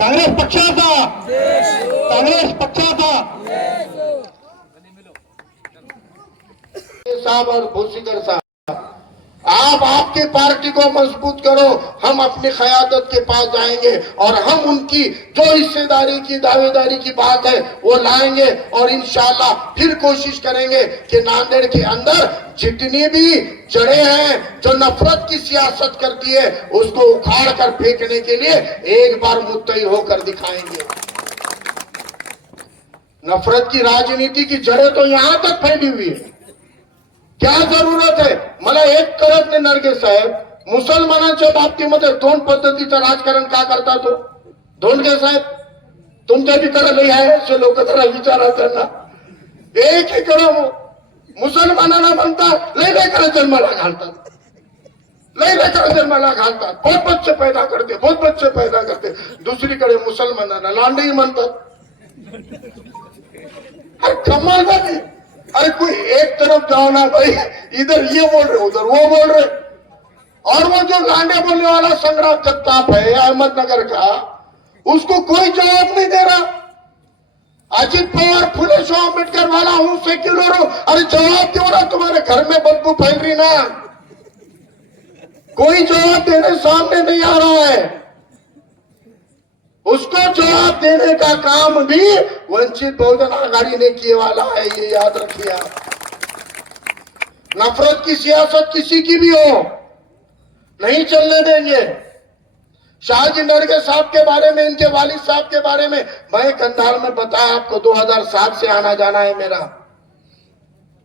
काँग्रेस पक्षाचा काँग्रेस पक्षाचा साहब और भूसीकर साहब, आप आपकी पार्टी को मजबूत करो, हम अपनी क़यादत के पास जाएंगे और हम उनकी जो हिस्सेदारी की दावेदारी की बात है वो लाएंगे और इंशाल्लाह फिर कोशिश करेंगे कि नांदेड़ के अंदर जितनी भी जड़ें हैं जो नफरत की सियासत करती है उसको उखाड़ कर फेंकने के लिए एक बार मुत्तहिद होकर दिखाएंगे। नफरत की राजनीति की जड़ें तो यहां तक फैली हुई है, क्या जरूरत आहे? मला एक कळत नाही नरगे साहेब, मुसलमानांच्या बाबतीमध्ये दोन पद्धतीचं राजकारण का करता तो? धोंडगे साहेब तुमच्याकडे लई आहे असे लोक जरा विचारा त्यांना। एकीकडे मुसलमानांना म्हणतात लई लेकरं जन्माला घालतात, लई लेकरं जन्माला घालतात, बहुत बच्चे पैदा करते, बहुत बच्चे पैदा करते। दुसरीकडे मुसलमानांना लांडई म्हणतात। अरे कमाल झाली। अरे कोई एक तरफ जाओ ना भाई, इधर ये बोल रहे उधर वो बोल रहे। और वो जो लांडे बोलने वाला संग्राम जगताप है अहमदनगर का, उसको कोई जवाब नहीं दे रहा। अजित पवार फुले शो अम्बेडकर वाला हूं सेक्युलर हूं, अरे जवाब दो ना, तुम्हारे घर में बदबू फैल रही ना, कोई जवाब देने सामने नहीं आ रहा है। उसको जवाब देने का काम भी वंचित बहुजन आघाड़ी ने किए वाला है, ये याद रखिए आप। नफरत की सियासत किसी की भी हो नहीं चलने देंगे। शाहजी नरगे साहब के बारे में, इनके वालिद साहब के बारे में मैं कंधार में बताया आपको, 2007 से आना जाना है मेरा।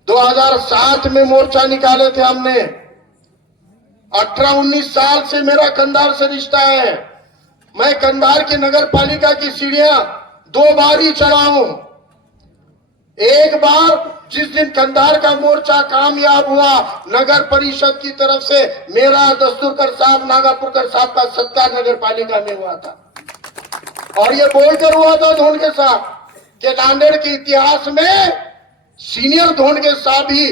2007 में मोर्चा निकाले थे हमने। 18-19 साल से मेरा कंधार से रिश्ता है। मैं कंधार की नगर पालिका की सीढ़ियां 2 बार ही चढ़ा हूं। एक बार जिस दिन कंधार का मोर्चा कामयाब हुआ, नगर परिषद की तरफ से मेरा दस्तूरकर साहब, नागापुरकर साहब का सत्कार नगर पालिका में हुआ था। और ये बोलकर हुआ था धोंडगे साहब कि नांदेड़ के इतिहास में सीनियर धोंडगे साहब ही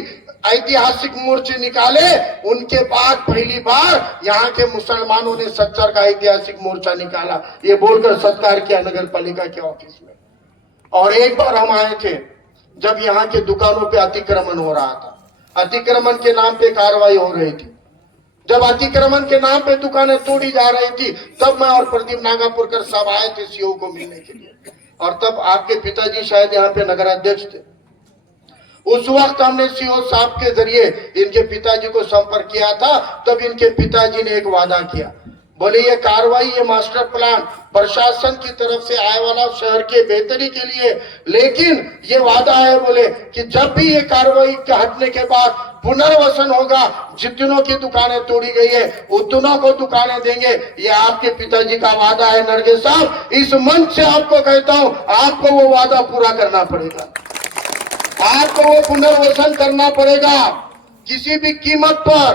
ऐतिहासिक मोर्चे निकाले, उनके बाद पहली बार यहाँ के मुसलमानों ने सच्चर का ऐतिहासिक मोर्चा निकाला। ये बोलकर सत्कार किया नगर पालिका के ऑफिस में। और एक बार हम आए थे जब यहाँ के दुकानों पे अतिक्रमण हो रहा था, अतिक्रमण के नाम पे कार्रवाई हो रही थी। जब अतिक्रमण के नाम पे दुकानें तोड़ी जा रही थी, तब मैं और प्रदीप नागापुरकर साहब आए थे सीओ को मिलने के लिए। और तब आपके पिताजी शायद यहाँ पे नगराध्यक्ष थे। उस वक्त हमने सीओ साहब के जरिए इनके पिताजी को संपर्क किया था। तब इनके पिताजी ने एक वादा किया, बोले ये कार्रवाई, ये मास्टर प्लान प्रशासन की तरफ से आए वाला शहर के बेहतरी के लिए, लेकिन ये वादा है बोले कि जब भी ये कार्रवाई के हटने के बाद पुनर्वसन होगा, जितनों की दुकानें तोड़ी गई है उतनों को दुकानें देंगे। ये आपके पिताजी का वादा है नरगे साहब। इस मंच से आपको कहता हूं, आपको वो वादा पूरा करना पड़ेगा, आपको वो पुनर्वसन करना पड़ेगा किसी भी कीमत पर।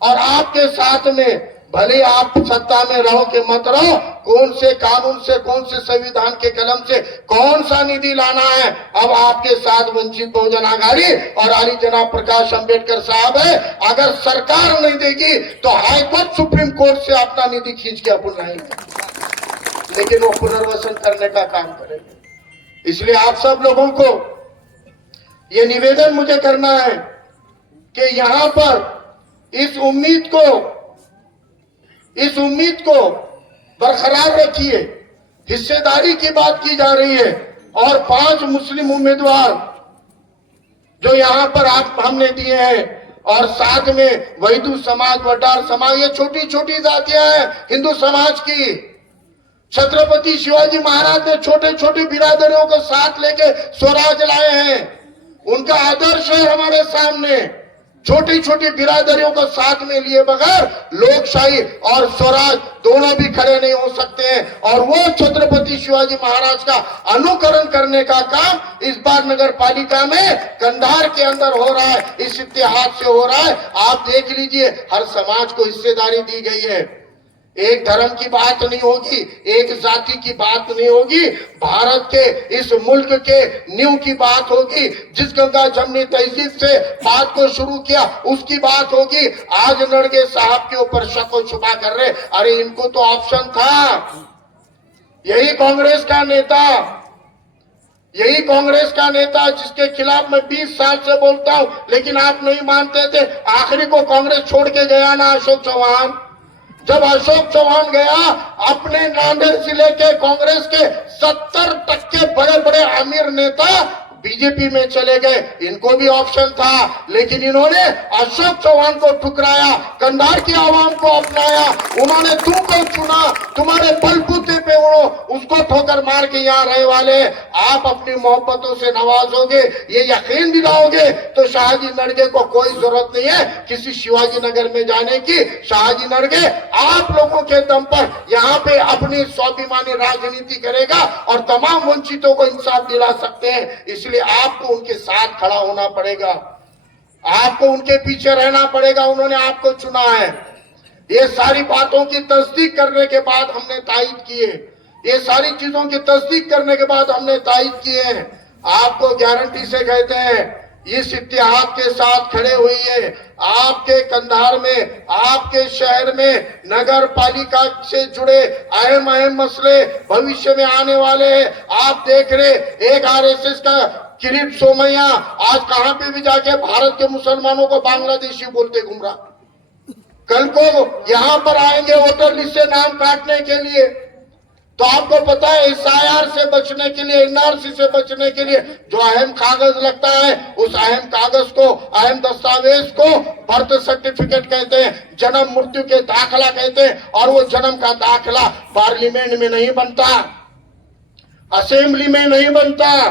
और आपके साथ में भले आप सत्ता में रहो कि मत रहो, कौन से कानून से, कौन से संविधान के कलम से कौन सा निधि लाना है, अब आपके साथ वंचित बहुजन आघाड़ी और आली जनाब प्रकाश अंबेडकर साहब है। अगर सरकार नहीं देगी तो हाईकोर्ट, सुप्रीम कोर्ट से अपना निधि खींच के अपन लाएंगे, लेकिन वो पुनर्वसन करने का काम करेंगे। इसलिए आप सब लोगों को ये निवेदन मुझे करना है कि यहां पर इस उम्मीद को बरकरार रखिए। हिस्सेदारी की बात की जा रही है और 5 मुस्लिम उम्मीदवार जो यहां पर हमने दिए हैं, और साथ में वैदू समाज, वडार समाज, ये छोटी छोटी जातियां हैं हिंदू समाज की। छत्रपति शिवाजी महाराज ने छोटे छोटे बिरादरियों को साथ लेके स्वराज लाए हैं। उनका आदर्श है हमारे सामने। छोटी छोटी बिरादरियों को साथ में लिए बगैर लोकशाही और स्वराज दोनों भी खड़े नहीं हो सकते हैं। और वो छत्रपति शिवाजी महाराज का अनुकरण करने का काम इस बार नगर पालिका में कंधार के अंदर हो रहा है, इस इतिहास से हो रहा है। आप देख लीजिए, हर समाज को हिस्सेदारी दी गई है। एक धर्म की बात नहीं होगी, एक जाति की बात नहीं होगी, भारत के इस मुल्क के नींव की बात होगी। जिस गंगा जमनी तहजीब से बात को शुरू किया उसकी बात होगी। आज नरगे साहब के ऊपर शक और शुबा कर रहे, अरे इनको तो ऑप्शन था, यही कांग्रेस का नेता जिसके खिलाफ मैं 20 साल से बोलता हूं, लेकिन आप नहीं मानते थे। आखिरी को कांग्रेस छोड़ के गया ना अशोक चौहान। जब अशोक चौहान गया, अपने नांदेड़ जिले के कांग्रेस के 70% बड़े बड़े अमीर नेता बीजेपी में चले गए। इनको भी ऑप्शन था, लेकिन इन्होंने अशोक चौहान को ठुकराया, कंधार की आवाम को अपनाया। उन्होंने तुमको चुना, तुम्हारे बलबूते पे उसको ठोकर मार के यहाँ रहे वाले आप अपनी मोहब्बतों से नवाजोगे, ये यकीन दिलाओगे तो शाहजी नरगे को कोई जरूरत नहीं है किसी शिवाजी नगर में जाने की। शाहजी नरगे आप लोगों के दम पर यहाँ पे अपनी स्वाभिमानी राजनीति करेगा और तमाम वंचितों को इंसाफ दिला सकते हैं। इसलिए आपको उनके साथ खड़ा होना पड़ेगा, आपको उनके पीछे रहना पड़ेगा। उन्होंने आपको चुना है। ये सारी बातों की तस्दीक करने के बाद हमने तायद किए, ये सारी चीजों की तस्दीक करने के बाद हमने तायद किए हैं। आपको गारंटी से कहते हैं, इस इत्तेहाद के साथ खड़े हुई है। आपके कंधार में, आपके शहर में नगर पालिका से जुड़े अहम मसले भविष्य में आने वाले हैं। आप देख रहे, एक आरएसएस का किरीट सोमैया आज कहां पे भी जाके भारत के मुसलमानों को बांग्लादेशी बोलते घूम रहा। कल को यहां पर आएंगे वोटर लिस्ट से नाम काटने के लिए, तो आपको पता है एसआईआर से बचने के लिए, एनआरसी से बचने के लिए जो अहम कागज लगता है, उस अहम कागज को, अहम दस्तावेज को बर्थ सर्टिफिकेट कहते हैं, जन्म मृत्यु के दाखला कहते हैं। और वो जन्म का दाखला पार्लियामेंट में नहीं बनता, असेंबली में नहीं बनता,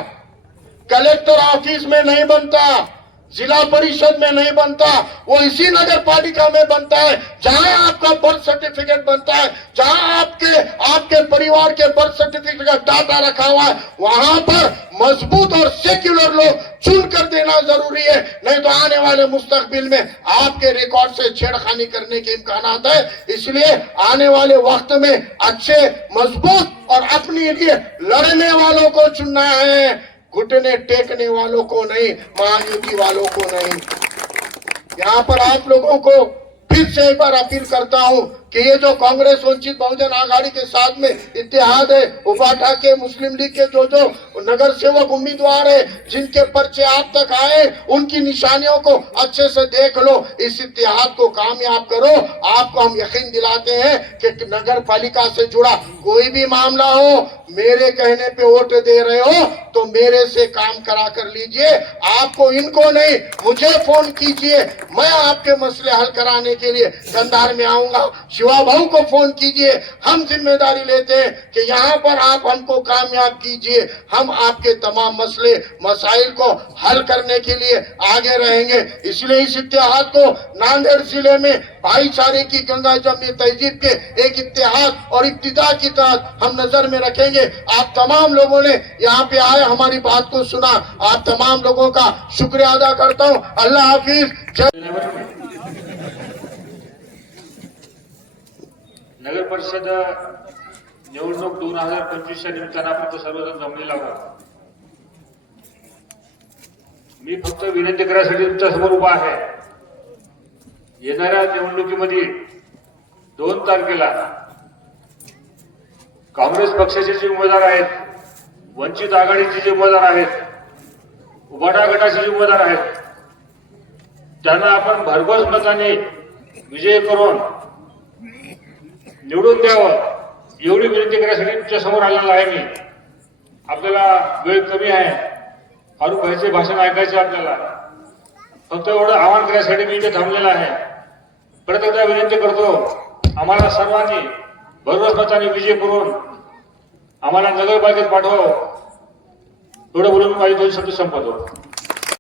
कलेक्टर ऑफिस में नहीं बनता, जिला परिषद में नहीं बनता, वो इसी नगर पालिका में बनता है जहां आपका बर्थ सर्टिफिकेट बनता है, जहां आपके परिवार के बर्थ सर्टिफिकेट का डाटा रखा हुआ है। वहां पर मजबूत और सेक्युलर लोग चुन कर देना जरूरी है, नहीं तो आने वाले मुस्तकबिल में आपके रिकॉर्ड से छेड़खानी करने के इम्कानात है। इसलिए आने वाले वक्त में अच्छे, मजबूत और अपने लिए लड़ने वालों को चुनना है, घुटने टेकने वालों को नहीं, महायुति वालों को नहीं। यहाँ पर आप लोगों को फिर से एक बार अपील करता हूँ कि ये जो कांग्रेस वंचित बहुजन आघाड़ी के साथ में इत्तेहाद है, उबाटा के, मुस्लिम लीग के जो नगर सेवक उम्मीदवार है, जिनके पर्चे आप तक आए, उनकी निशानियों को अच्छे से देख लो, इस इत्तेहाद को कामयाब करो। आपको हम यकीन दिलाते हैं कि नगर पालिका से जुड़ा कोई भी मामला हो, मेरे कहने पे वोट दे रहे हो तो मेरे से काम करा कर लीजिए। आपको इनको नहीं, मुझे फोन कीजिए, मैं आपके मसले हल कराने के लिए कंधार में आऊंगा। शिवा भाऊ को फोन कीजिए, हम जिम्मेदारी लेते हैं कि यहाँ पर आप हमको कामयाब कीजिए। हम आपके तमाम मसले मसाइल को हल करने के लिए आगे रहेंगे। इसलिए इस इत्तेहाद को नांदेड़ जिले में भाईचारे की गंगा जमनी तहजीब के एक इत्तेहाद और इब्तिदा की तहत हम नजर में रखेंगे। आप तमाम लोगों ने यहाँ पे आए, हमारी बात को सुना, आप तमाम लोगों का शुक्रिया अदा करता हूँ। अल्लाह हाफिज। नगर परिषद निवडणूक 2025च्या निमित्तानं आपण सर्वजण जमलेला आहोत। मी फक्त विनंती करण्यासाठी तुमच्या समोर उभा आहे। येणाऱ्या निवडणुकीमध्ये 2 तारखेला काँग्रेस पक्षाचे जे उमेदवार आहेत, वंचित आघाडीचे जे उमेदवार आहेत, उबाटा गटाचे जे उमेदवार आहेत, त्यांना आपण भरघोस मताने विजय करून निवडून द्यावं एवढी विनंती करण्यासाठी तुमच्या समोर आलेला आहे मी। आपल्याला वेळ कमी आहे, फारुख भाईचे भाषण ऐकायचे आपल्याला, फक्त एवढं आवाहन करण्यासाठी मी इथे थांबलेला आहे। परत एकदा विनंती करतो, आम्हाला सर्वांनी भरघोस मताने विजय करून आम्हाला नगरपालिकेत पाठवा। एवढं बोलून माझे 2 शब्द संपवतो।